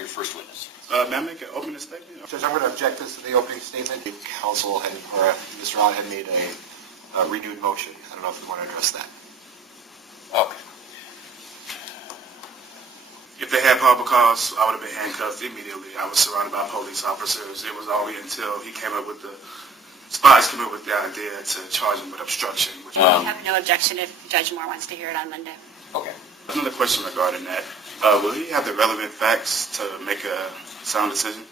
your first witness. May I make an opening statement? Judge, I'm going to object this to the opening statement. If counsel had, or Mr. Ott had made a renewed motion. I don't know if you want to address that. Okay. If they had probable cause, I would have been handcuffed immediately. I was surrounded by police officers. It was only until he came up with the spies came up with the idea to charge him with obstruction. Which I have no objection if Judge Moore wants to hear it on Monday. Okay. Another question regarding that. Will he have the relevant facts to make a sound decision?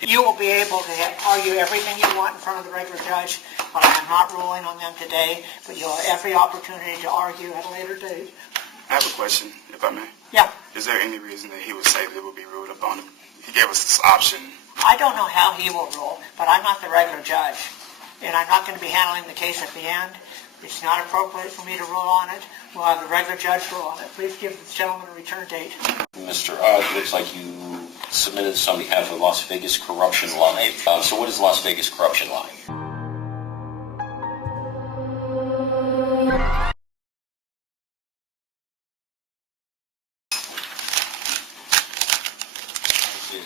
You will be able to argue everything you want in front of the regular judge, but I'm not ruling on them today, but you'll have every opportunity to argue at a later date. I have a question, if I may. Yeah. Is there any reason that he would say that it would be ruled upon him? He gave us this option. I don't know how he will rule, but I'm not the regular judge, and I'm not going to be handling the case at the end. It's not appropriate for me to rule on it. We'll have the regular judge rule on it. Please give this gentleman a return date. Mr. Ott, it looks like you submitted this on behalf of Las Vegas Corruption Live. So what is Las Vegas Corruption Live?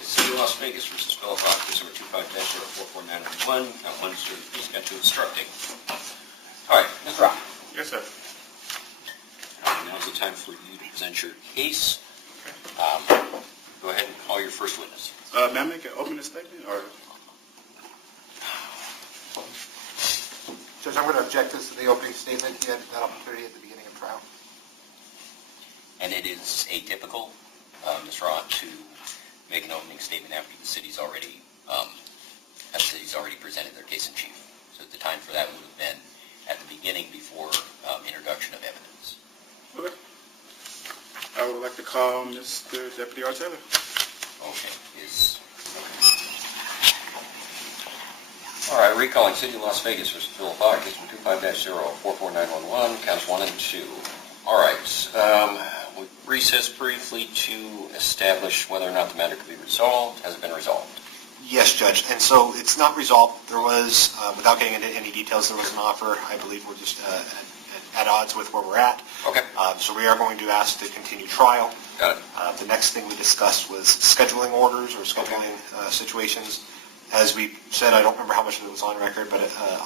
City of Las Vegas versus Belfast, case number 25-044991. Count 1, sir, please get to instructing. All right, Mr. Ott. Yes, sir. Now's the time for you to present your case. Go ahead and call your first witness. May I make an opening statement? Or Judge, I'm going to object this to the opening statement. He had that opportunity at the beginning of trial. And it is atypical, Mr. Ott, to make an opening statement after the city's already presented their case in chief. So the time for that would have been at the beginning before introduction of evidence. okay. I would like to call Mr. Deputy R. Taylor. Okay. All right, recalling City of Las Vegas versus Philip Ott, case 25-044911, counts 1 and 2. All right. We recess briefly to establish whether or not the matter could be resolved. Has it been resolved? Yes, Judge. And so it's not resolved. There was, without getting into any details, there was an offer. I believe we're just at odds with where we're at. Okay. So we are going to ask to continue trial. Got it. The next thing we discussed was scheduling orders or scheduling situations. As we said, I don't remember how much of it was on record, but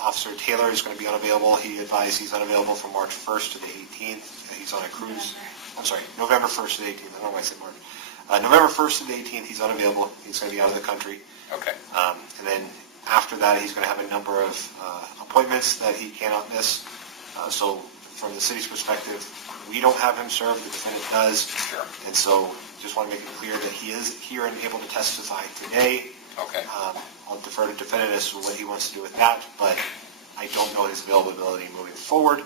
Officer Taylor is going to be unavailable. He advised he's unavailable from March 1st to the 18th. He's on a cruise. I'm sorry, November 1st to the 18th. I don't know why I said March. November 1st to the 18th, he's unavailable. He's going to be out of the country. Okay. And then after that, he's going to have a number of appointments that he cannot miss. So from the city's perspective, we don't have him served. The defendant does. Sure. And so just want to make it clear that he is here and able to testify today. Okay. I'll defer to the defendant as to what he wants to do with that, but I don't know his availability moving forward.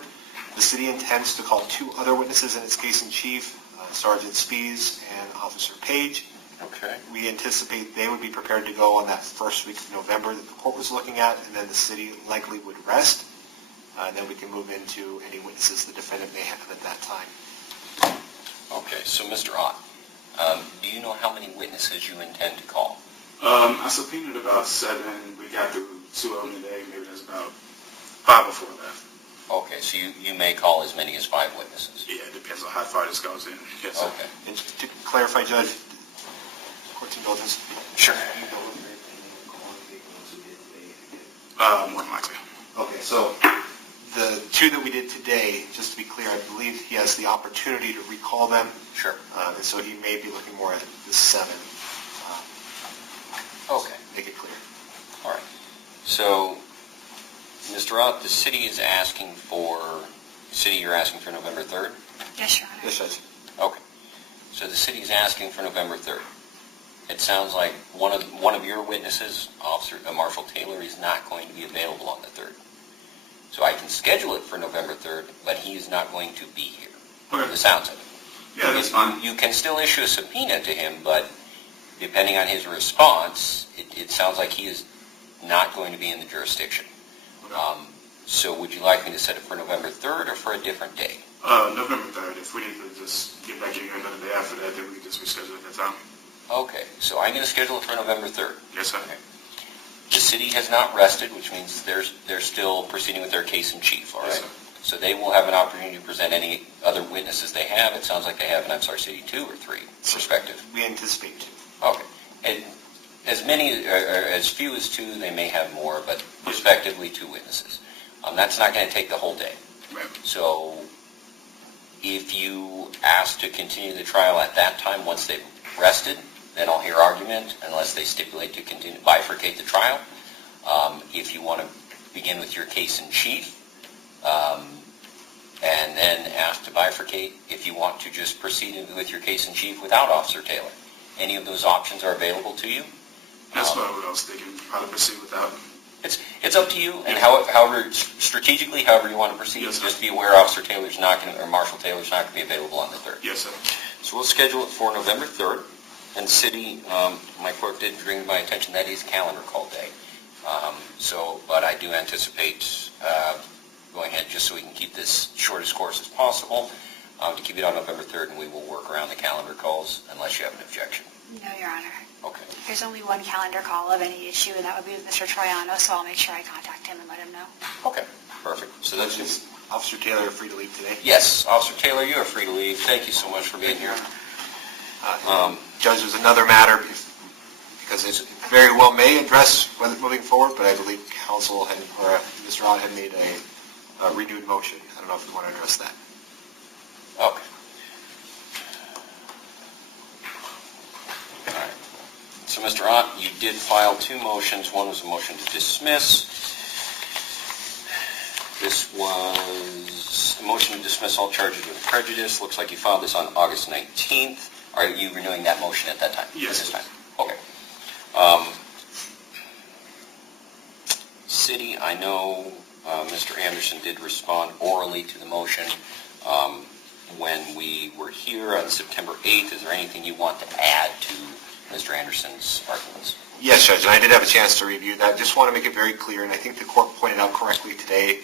The city intends to call 2 other witnesses in its case in chief, Sergeant Spees and Officer Page. Okay. We anticipate they would be prepared to go on that first week of November that the court was looking at, and then the city likely would rest. And then we can move into any witnesses the defendant may have at that time. Okay, so Mr. Ott, do you know how many witnesses you intend to call? I subpoenaed about 7. We got through 2 of them today. Maybe there's about 5 or 4 left. Okay, so you may call as many as 5 witnesses. Yeah, it depends on how far this goes in. Yes, sir. Okay. And to clarify, Judge, court's indulgence. Sure. More than likely. Okay, so the 2 that we did today, just to be clear, I believe he has the opportunity to recall them. Sure. And so he may be looking more at the 7. Okay. Make it clear. All right. So, Mr. Ott, the city is asking for, you're asking for November 3rd? Yes, Your Honor. Yes, Judge. Okay. So the city is asking for November 3rd. It sounds like one of your witnesses, Officer Marshal Taylor, is not going to be available on the 3rd. So I can schedule it for November 3rd, but he is not going to be here. Okay. The sounds of it. Yeah, that's fine. You can still issue a subpoena to him, but depending on his response, it sounds like he is not going to be in the jurisdiction. So would you like me to set it for November 3rd or for a different day? November 3rd. If we need to just get back in here another day after that, then we can just reschedule at that time. Okay, so I'm going to schedule it for November 3rd. Yes, sir. Okay. The city has not rested, which means they're still proceeding with their case in chief, all right? Yes, sir. So they will have an opportunity to present any other witnesses they have. It sounds like they have an, City 2 or 3 perspective. We anticipate 2. Okay. many, or as few as two, they may have more, but respectively 2 witnesses. That's not going to take the whole day. Right. So if you ask to continue the trial at that time, once they've rested, then I'll hear argument unless they stipulate to continue, bifurcate the trial. If you want to begin with your case in chief, and then ask to bifurcate, if you want to just proceed with your case in chief without Officer Taylor. Any of those options are available to you. That's what I was thinking, how to proceed without. It's up to you, and however, strategically, however you want to proceed. Yes, sir. Just be aware Officer Taylor's not going to, or Marshal Taylor's not going to be available on the 3rd. Yes, sir. So we'll schedule it for November 3rd, and City, my clerk did bring to my attention that is calendar call day. But I do anticipate going ahead just so we can keep this short course as possible, to keep it on November 3rd, and we will work around the calendar calls unless you have an objection. No, Your Honor. Okay. There's only one calendar call of any issue, and that would be with Mr. Troiano, so I'll make sure I contact him and let him know. Okay, perfect. So that's Is Officer Taylor free to leave today? Yes, Officer Taylor, you are free to leave. Thank you so much for being here. Judge, there's another matter, because it very well may address whether moving forward, but I believe counsel had, or Mr. Ott had made a renewed motion. I don't know if you want to address that. Okay. All right. So, Mr. Ott, you did file 2 motions. One was a motion to dismiss. This was a motion to dismiss all charges with prejudice. Looks like you filed this on August 19th. Are you renewing that motion at that time? Yes. At this time? Okay. City, I know Mr. Anderson did respond orally to the motion when we were here on September 8th. Is there anything you want to add to Mr. Anderson's arguments? Yes, Judge, and I did have a chance to review that. Just want to make it very clear, and I think the court pointed out correctly today,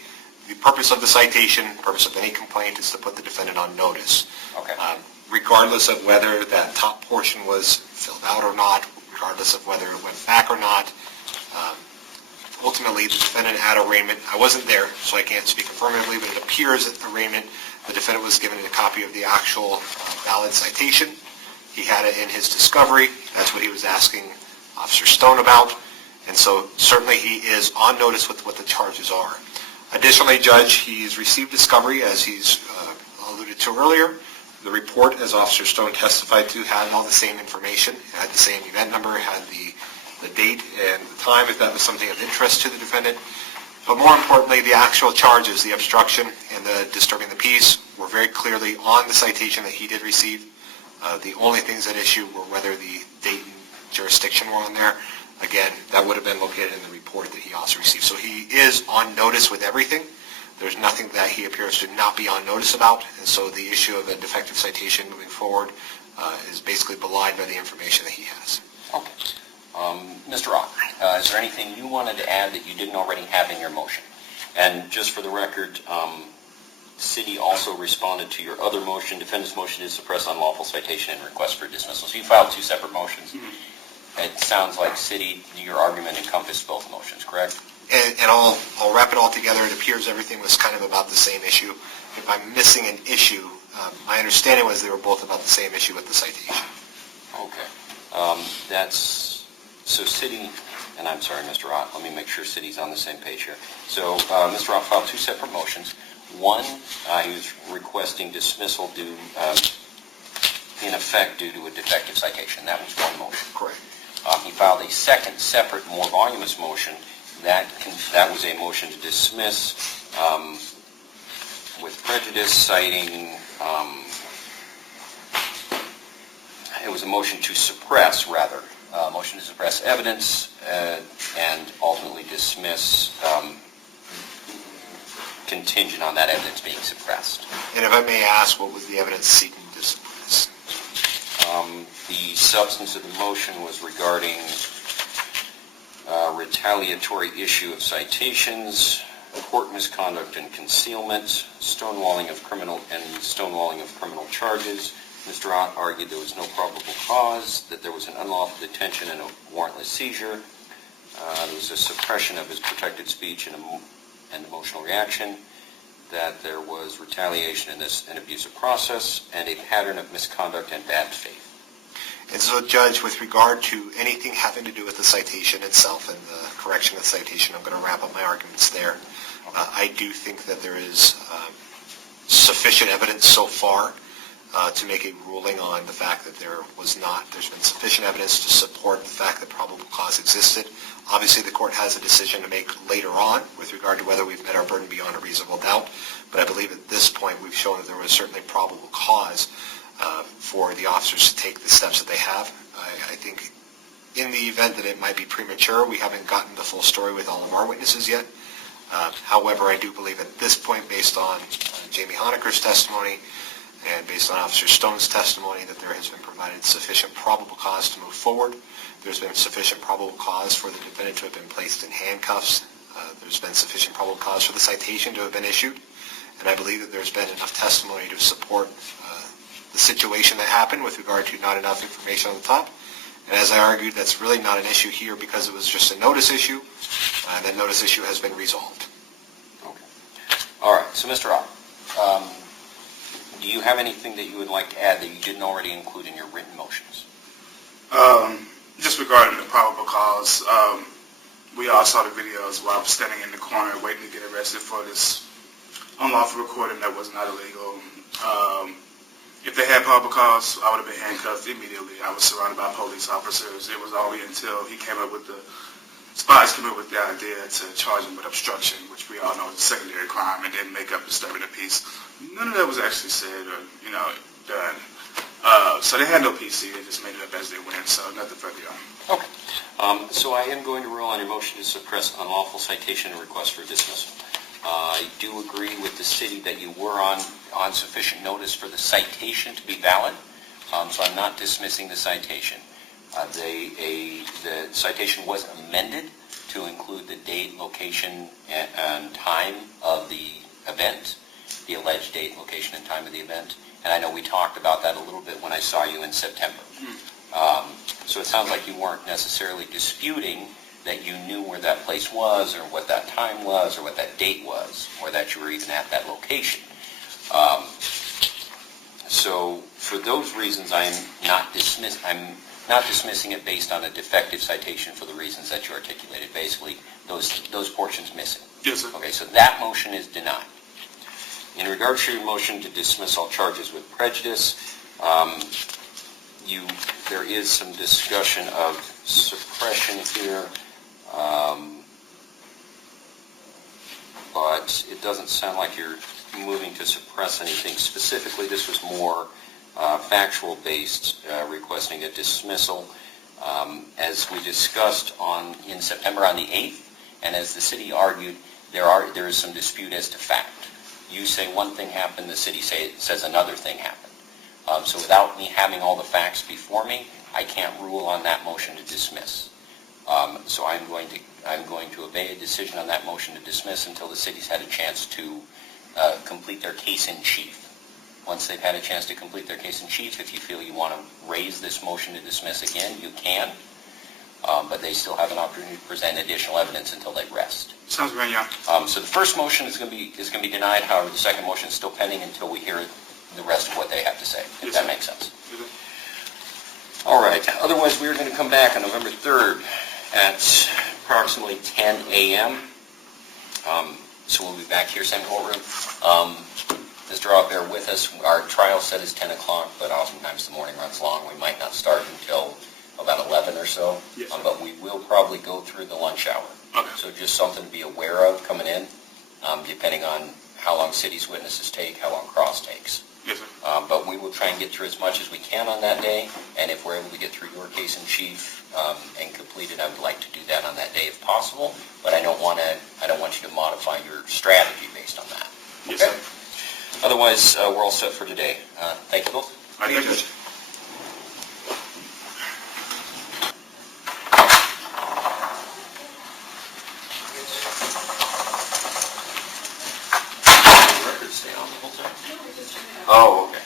the purpose of the citation, purpose of any complaint is to put the defendant on notice. Okay. Regardless of whether that top portion was filled out or not, regardless of whether it went back or not, ultimately the defendant had arraignment. I wasn't there, so I can't speak affirmatively, but it appears at arraignment the defendant was given a copy of the actual valid citation. He had it in his discovery. That's what he was asking Officer Stone about. And so certainly he is on notice with what the charges are. Additionally, Judge, he's received discovery, as he's alluded to earlier. The report, as Officer Stone testified to, had all the same information. It had the same event number, had the date and the time, if that was something of interest to the defendant. But more importantly, the actual charges, the obstruction and the disturbing the peace, were very clearly on the citation that he did receive. The only things at issue were whether the date and jurisdiction were on there. Again, that would have been located in the report that he also received. So he is on notice with everything. There's nothing that he appears to not be on notice about, and so the issue of a defective citation moving forward is basically belied by the information that he has. Okay. Mr. Rock, is there anything you wanted to add that you didn't already have in your motion? And just for the record, City also responded to your other motion, defendant's motion to suppress unlawful citation and request for dismissal. So you filed 2 separate motions. Mm-hmm. It sounds like City, your argument encompassed both motions, correct? And I'll wrap it all together. It appears everything was kind of about the same issue. If I'm missing an issue, my understanding was they were both about the same issue with the citation. Okay. So City, and I'm sorry, Mr. Ott, let me make sure City's on the same page here. So Mr. Ott filed 2 separate motions. One, he was requesting dismissal due, in effect, due to a defective citation. That was one motion. Correct. He filed a second, separate, more voluminous motion. That was a motion to dismiss with prejudice, citing, it was a motion to suppress, rather, motion to suppress evidence and ultimately dismiss contingent on that evidence being suppressed. And if I may ask, what was the evidence seeking to suppress? The substance of the motion was regarding retaliatory issue of citations, court misconduct and concealment, stonewalling of criminal charges. Mr. Ott argued there was no probable cause, that there was an unlawful detention and a warrantless seizure. There was a suppression of his protected speech and emotional reaction, that there was retaliation in this an abusive process, and a pattern of misconduct and bad faith. And so, Judge, with regard to anything having to do with the citation itself and the correction of the citation, I'm going to wrap up my arguments there. I do think that there is sufficient evidence so far to make a ruling on the fact that there's been sufficient evidence to support the fact that probable cause existed. Obviously, the court has a decision to make later on with regard to whether we've met our burden beyond a reasonable doubt, but I believe at this point we've shown that there was certainly probable cause for the officers to take the steps that they have. I think in the event that it might be premature, we haven't gotten the full story with all of our witnesses yet. However, I do believe at this point, based on Jamie Honecker's testimony and based on Officer Stone's testimony, that there has been provided sufficient probable cause to move forward. There's been sufficient probable cause for the defendant to have been placed in handcuffs. There's been sufficient probable cause for the citation to have been issued. And I believe that there's been enough testimony to support the situation that happened with regard to not enough information on the top. And as I argued, that's really not an issue here because it was just a notice issue, and that notice issue has been resolved. Okay. All right. So, Mr. Ott, do you have anything that you would like to add that you didn't already include in your written motions? Just regarding the probable cause, we all saw the videos while I was standing in the corner waiting to get arrested for this unlawful recording that was not illegal. If they had probable cause, I would have been handcuffed immediately. I was surrounded by police officers. It was only until spies came up with the idea to charge him with obstruction, which we all know is a secondary crime, and then make up disturbing the peace. None of that was actually said or, done. So they had no PC. They just made it up as they went, so nothing further on. Okay. So I am going to rule on your motion to suppress unlawful citation and request for dismissal. I do agree with the city that you were on sufficient notice for the citation to be valid, so I'm not dismissing the citation. The citation was amended to include the date, location, and time of the event, the alleged date, location, and time of the event. And I know we talked about that a little bit when I saw you in September. So it sounds like you weren't necessarily disputing that you knew where that place was or what that time was or what that date was or that you were even at that location. So for those reasons, I'm not dismissing it based on a defective citation for the reasons that you articulated. Basically, those portions missing. Yes, sir. Okay, so that motion is denied. In regards to your motion to dismiss all charges with prejudice, there is some discussion of suppression here, but it doesn't sound like you're moving to suppress anything. Specifically, this was more factual-based, requesting a dismissal. As we discussed in September on the 8th, and as the city argued, there is some dispute as to fact. You say one thing happened, the city says another thing happened. So without me having all the facts before me, I can't rule on that motion to dismiss. So I'm going to obey a decision on that motion to dismiss until the city's had a chance to complete their case in chief. Once they've had a chance to complete their case in chief, if you feel you want to raise this motion to dismiss again, you can. But they still have an opportunity to present additional evidence until they rest. Sounds great, yeah. So the first motion is going to be denied. However, the second motion is still pending until we hear the rest of what they have to say. If that makes sense. All right. Otherwise, we're going to come back on November 3rd at approximately 10 a.m. So we'll be back here, same courtroom. Mr. Ott, bear with us. Our trial set is 10 o'clock, but oftentimes the morning runs long. We might not start until about 11 or so, yes, but we will probably go through the lunch hour. Okay. So just something to be aware of coming in, depending on how long city's witnesses take, how long cross takes. Yes, sir. But we will try and get through as much as we can on that day, and if we're able to get through your case in chief and complete it, I would like to do that on that day if possible. But I don't want you to modify your strategy based on that. Yes, okay? sir. Otherwise, we're all set for today. Thank you both. All right, thank you. Oh, okay.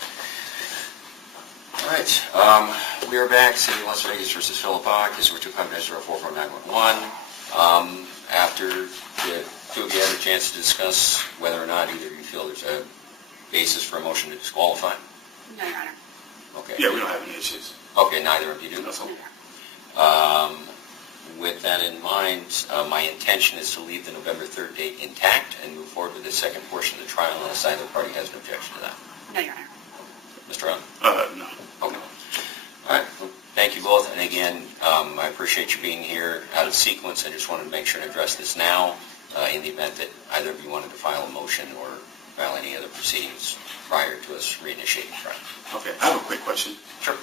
All right. We are back. City of Las Vegas versus Philippa. Case number 259-044911. After the two of you had a chance to discuss whether or not either of you feel there's a basis for a motion to disqualify. No, Your Honor. Okay. Yeah, we don't have any issues. Okay, neither of you do? No, sir. With that in mind, my intention is to leave the November 3rd date intact and move forward with the second portion of the trial unless either party has an objection to that. No, Your Honor. Mr. Rowan? No. Okay. All right. Well, thank you both. And again, I appreciate you being here out of sequence. I just wanted to make sure to address this now in the event that either of you wanted to file a motion or file any other proceedings prior to us reinitiating the trial. Okay, I have a quick question. Sure.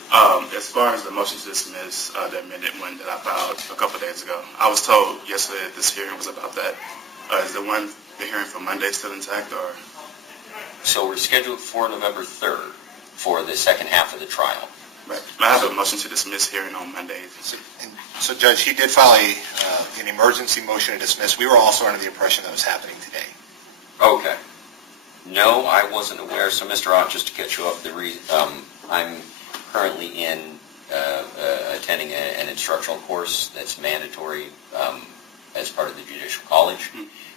As far as the motion to dismiss, the amended one that I filed a couple of days ago, I was told yesterday that this hearing was about that. Is the hearing for Monday still intact, or? So we're scheduled for November 3rd for the second half of the trial. Right. I have a motion to dismiss hearing on Monday. So Judge, he did file an emergency motion to dismiss. We were also under the impression that was happening today. Okay. No, I wasn't aware. So, Mr. Ott, just to catch you up, I'm currently attending an instructional course that's mandatory as part of the Judicial College,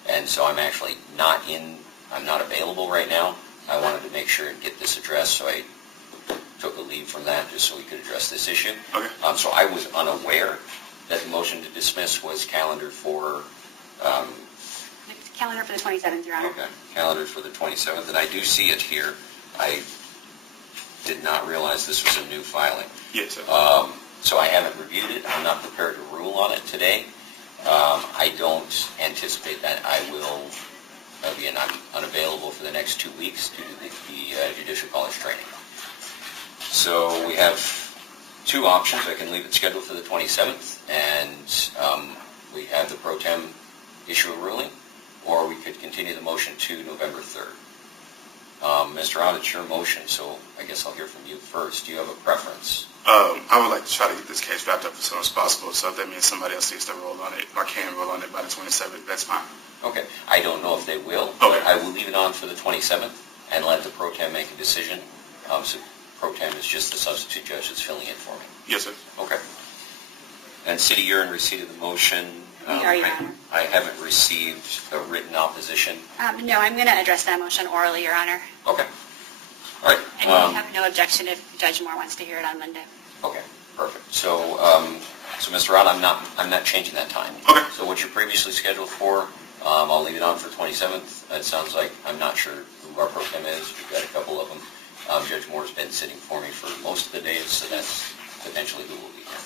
and so I'm actually I'm not available right now. I wanted to make sure and get this addressed, so I took a leave from that just so we could address this issue. Okay. So I was unaware that the motion to dismiss was calendared for Calendar for the 27th, Your Honor. Okay, calendar for the 27th, and I do see it here. I did not realize this was a new filing. Yes, sir. So I haven't reviewed it. I'm not prepared to rule on it today. I don't anticipate that I will, again, I'm unavailable for the next 2 weeks due to the Judicial College training. So we have two options. I can leave it scheduled for the 27th, and we have the pro tem issue a ruling, or we could continue the motion to November 3rd. Mr. Ott, it's your motion, so I guess I'll hear from you first. Do you have a preference? I would like to try to get this case wrapped up as soon as possible, so if that means somebody else needs to roll on it, or can roll on it by the 27th, that's fine. Okay. I don't know if they will, Okay. but I will leave it on for the 27th and let the pro tem make a decision. So pro tem is just the substitute judge that's filling in for me. Yes, sir. Okay. And City, you're in receipt of the motion. We are, Your Honor. I haven't received a written opposition. No, I'm going to address that motion orally, Your Honor. Okay. All right. And we have no objection if Judge Moore wants to hear it on Monday. Okay, perfect. So, Mr. Ott, I'm not changing that time. Okay. So what you're previously scheduled for, I'll leave it on for 27th. It sounds like, I'm not sure who our pro tem is. We've got a couple of them. Judge Moore's been sitting for me for most of the days, so that's potentially who will be here.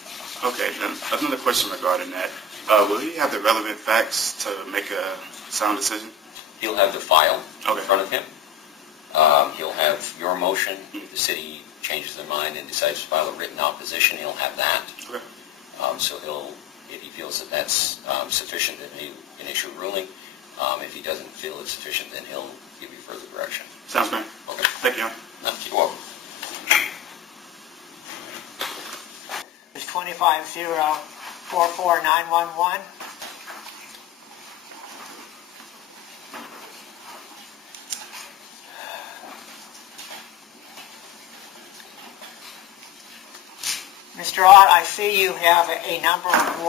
Okay, then another question regarding that. Will he have the relevant facts to make a sound decision? He'll have the file in Okay. front of him. He'll have your motion. If the city changes their mind and decides to file a written opposition, he'll have that. Okay. So if he feels that that's sufficient, then he can issue a ruling. If he doesn't feel it's sufficient, then he'll give you further direction. Sounds great. Okay. Thank you. You're welcome. It's 250-44911. Mr. Ott, I see you have a number of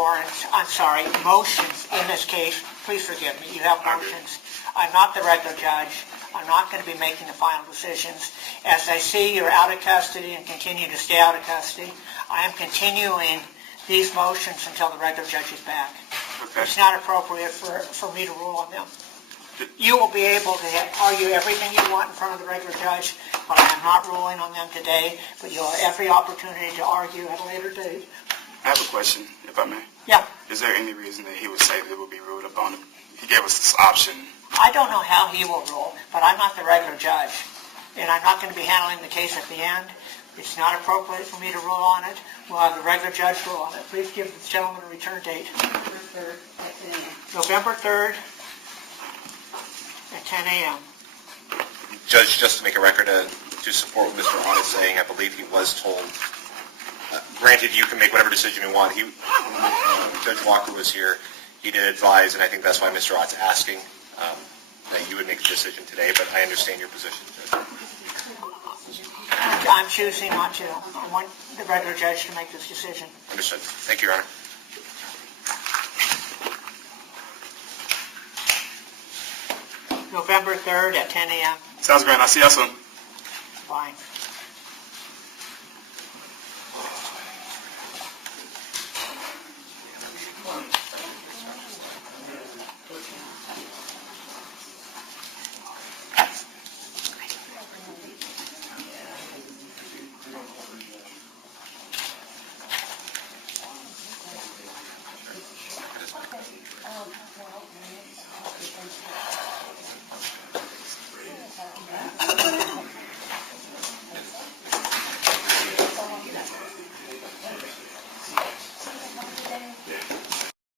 motions in this case. Please forgive me, you have motions. I'm not the regular judge. I'm not going to be making the final decisions. As I see you're out of custody and continue to stay out of custody, I am continuing these motions until the regular judge is back. Okay. It's not appropriate for me to rule on them. You will be able to argue everything you want in front of the regular judge, but I am not ruling on them today, but you'll have every opportunity to argue at a later date. I have a question, if I may. Yeah. Is there any reason that he would say that it would be ruled upon? He gave us this option. I don't know how he will rule, but I'm not the regular judge, and I'm not going to be handling the case at the end. It's not appropriate for me to rule on it. We'll have the regular judge rule on it. Please give this gentleman a return date. November 3rd at 10 a.m. Judge, just to make a record to support what Mr. Ott is saying, I believe he was told, granted you can make whatever decision you want. Judge Walker was here. He did advise, and I think that's why Mr. Ott's asking that you would make the decision today, but I understand your position, Judge. I'm choosing not to. I want the regular judge to make this decision. Understood. Thank you, Your Honor. November 3rd at 10 a.m. Sounds great. I'll see you soon. Fine.